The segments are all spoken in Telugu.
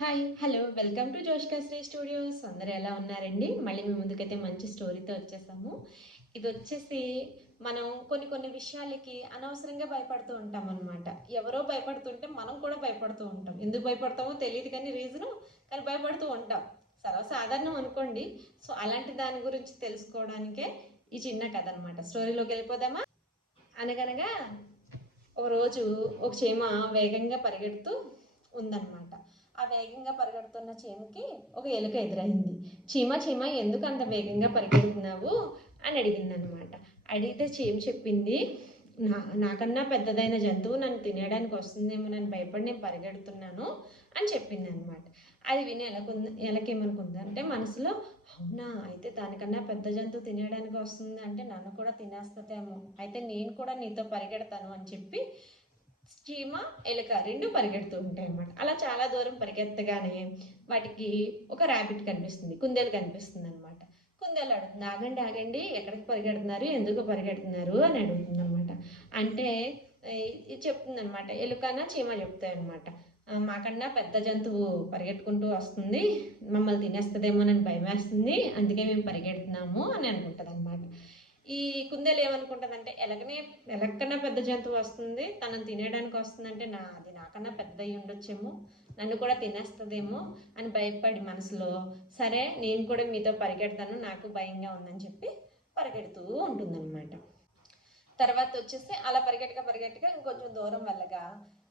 హాయ్ హలో వెల్కమ్ టు జోష్కా శ్రీ స్టూడియోస్. అందరూ ఎలా ఉన్నారండి? మళ్ళీ మీ ముందుకైతే మంచి స్టోరీతో వచ్చేసాము. ఇది వచ్చేసి మనం కొన్ని విషయాలకి అనవసరంగా భయపడుతూ ఉంటాం అనమాట. ఎవరో భయపడుతుంటే మనం కూడా భయపడుతూ ఉంటాం. ఎందుకు భయపడతామో తెలియదు కానీ రీజను, కానీ భయపడుతూ ఉంటాం. సర్వసాధారణం అనుకోండి. సో అలాంటి దాని గురించి తెలుసుకోవడానికే ఈ చిన్న కథ అనమాట. స్టోరీలోకి వెళ్ళిపోదామా? అనగనగా ఒక రోజు ఒక చీమ వేగంగా పరిగెడుతూ ఉందన్నమాట. ఆ వేగంగా పరిగెడుతున్న చీమకి ఒక ఎలుక ఎదురైంది. చీమ చీమ ఎందుకు అంత వేగంగా పరిగెడుతున్నావు అని అడిగిందనమాట. అడిగితే చీమ చెప్పింది, నాకన్నా పెద్దదైన జంతువు నన్ను తినేయడానికి వస్తుందేమో నన్ను భయపడి నేను పరిగెడుతున్నాను అని చెప్పింది అనమాట. అది విని ఎలకేమనుకుంది అంటే మనసులో, అవునా అయితే దానికన్నా పెద్ద జంతువు తినేయడానికి వస్తుంది అంటే నన్ను కూడా తినేస్తుందేమో, అయితే నేను కూడా నీతో పరిగెడతాను అని చెప్పి చీమ ఎలుక రెండు పరిగెడుతూ ఉంటాయి అన్నమాట. అలా చాలా దూరం పరిగెత్తగానే వాటికి ఒక ర్యాబిట్ కనిపిస్తుంది, కుందేలు కనిపిస్తుంది అనమాట. కుందేలు అడుగుతుంది, ఆగండి ఆగండి, ఎక్కడికి పరిగెడుతున్నారు, ఎందుకు పరిగెడుతున్నారు అని అడుగుతుంది అనమాట. అంటే ఇది చెప్తుంది అనమాట, ఎలుకన చీమ చెప్తాయి అనమాట. మాకన్నా పెద్ద జంతువు పరిగెట్టుకుంటూ వస్తుంది, మమ్మల్ని తినేస్తుందేమోనని భయం వేస్తుంది, అందుకే మేము పరిగెడుతున్నాము అని అనుకుంటుంది అనమాట. ఈ కుందేలు ఏమనుకుంటుందంటే, ఎలకన్నా పెద్ద జంతువు వస్తుంది, తనను తినేయడానికి వస్తుందంటే అది నాకన్నా పెద్ద అయి ఉండొచ్చేమో, నన్ను కూడా తినేస్తుందేమో అని భయపడి మనసులో, సరే నేను కూడా మీతో పరిగెడతాను, నాకు భయంగా ఉందని చెప్పి పరిగెడుతూ ఉంటుందన్నమాట. తర్వాత వచ్చేసి అలా పరిగెట్టగా ఇంకొంచెం దూరం వెళ్ళగా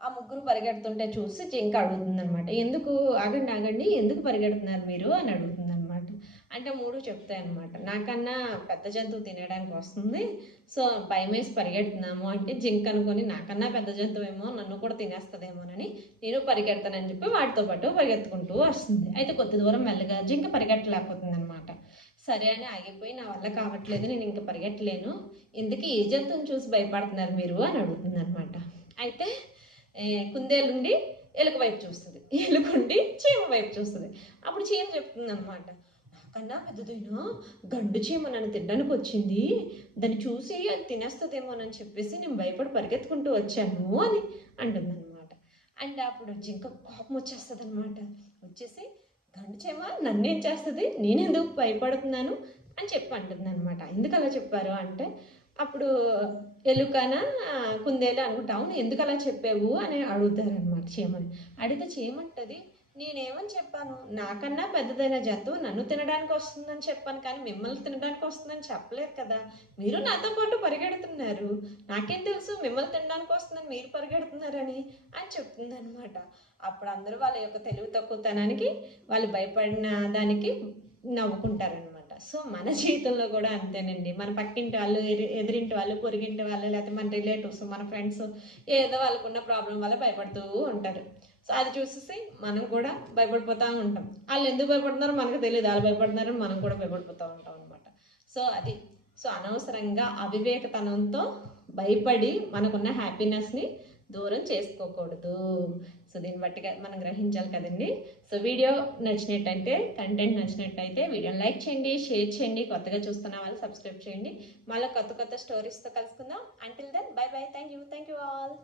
ఆ ముగ్గురు పరిగెడుతుంటే చూసి జింక అడుగుతుంది అనమాట, ఎందుకు ఆగండి ఆగండి, ఎందుకు పరిగెడుతున్నారు మీరు అని అడుగుతుంది అనమాట. అంటే మూడు చెప్తాయి అనమాట, నాకన్నా పెద్ద జంతువు తినడానికి వస్తుంది, సో భయం వేసి పరిగెడుతున్నాము అంటే జింక అనుకొని నాకన్నా పెద్ద జంతువు ఏమో నన్ను కూడా తినేస్తుందేమోనని నేను పరిగెడతానని చెప్పి వాటితో పాటు పరిగెత్తుకుంటూ వస్తుంది. అయితే కొద్ది దూరం వెళ్ళగా జింక పరిగెట్టలేకపోతుంది అనమాట. సరే అని ఆగిపోయి, నా వల్ల కావట్లేదు, నేను ఇంకా పరిగెట్టలేను, ఎందుకు ఏ జంతువుని చూసి భయపడుతున్నారు మీరు అని అడుగుతుంది అనమాట. అయితే కుందేలుండి ఎలుక వైపు చూస్తుంది, ఎలుకుండి చీమ వైపు చూస్తుంది. అప్పుడు చీమ చెప్తుంది అనమాట, నాకన్నా పెద్దదైనా గండు చీమ నన్ను తినడానికి వచ్చింది, దాన్ని చూసి అది తినేస్తుందేమోనని చెప్పేసి నేను భయపడి పరిగెత్తుకుంటూ వచ్చాను అని అంటుంది అనమాట. అండ్ అప్పుడు జింక కోపం వచ్చేస్తుంది అనమాట. వచ్చేసి, గండు చీమ నన్నేం చేస్తుంది, నేనెందుకు భయపడుతున్నాను అని చెప్పి అంటుంది అనమాట. ఎందుకు అలా చెప్పారు అంటే, అప్పుడు ఎలుకన కుందేలు అనుకుంటా, అవును ఎందుకు అలా చెప్పావు అని అడుగుతారనమాట చీమని. అడిగితే చీమంటది, నేనేమని చెప్పాను, నాకన్నా పెద్దదైన జంతువు నన్ను తినడానికి వస్తుందని చెప్పాను, కానీ మిమ్మల్ని తినడానికి వస్తుందని చెప్పలేదు కదా, మీరు నాతో పాటు పరిగెడుతున్నారు, నాకేం తెలుసు మిమ్మల్ని తినడానికి వస్తుందని మీరు పరిగెడుతున్నారని అని చెప్తుంది అనమాట. అప్పుడు అందరూ వాళ్ళ యొక్క తెలివి తక్కువతనానికి, వాళ్ళు భయపడిన దానికి నవ్వుకుంటారనమాట. సో మన జీవితంలో కూడా అంతేనండి. మన పక్కింటి వాళ్ళు, ఎదురింటి వాళ్ళు, పొరుగింటి వాళ్ళు, లేకపోతే మన రిలేటివ్స్, మన ఫ్రెండ్స్ ఏదో వాళ్ళకున్న ప్రాబ్లం వల్ల భయపడుతూ ఉంటారు. సో అది చూసేసి మనం కూడా భయపడిపోతూ ఉంటాం. వాళ్ళు ఎందుకు భయపడుతున్నారో మనకు తెలియదు, వాళ్ళు భయపడుతున్నారని మనం కూడా భయపడిపోతూ ఉంటాం అనమాట. సో అది, సో అనవసరంగా అవివేకతనంతో భయపడి మనకున్న హ్యాపీనెస్ని దూరం చేసుకోకూడదు. సో దీన్ని బట్టి మనం గ్రహించాలి కదండి. సో వీడియో నచ్చినట్టయితే, కంటెంట్ నచ్చినట్టయితే వీడియోని లైక్ చేయండి, షేర్ చేయండి, కొత్తగా చూస్తున్న వాళ్ళు సబ్స్క్రైబ్ చేయండి. మళ్ళీ కొత్త స్టోరీస్తో కలుసుకుందాం. Until then bye bye, thank you all.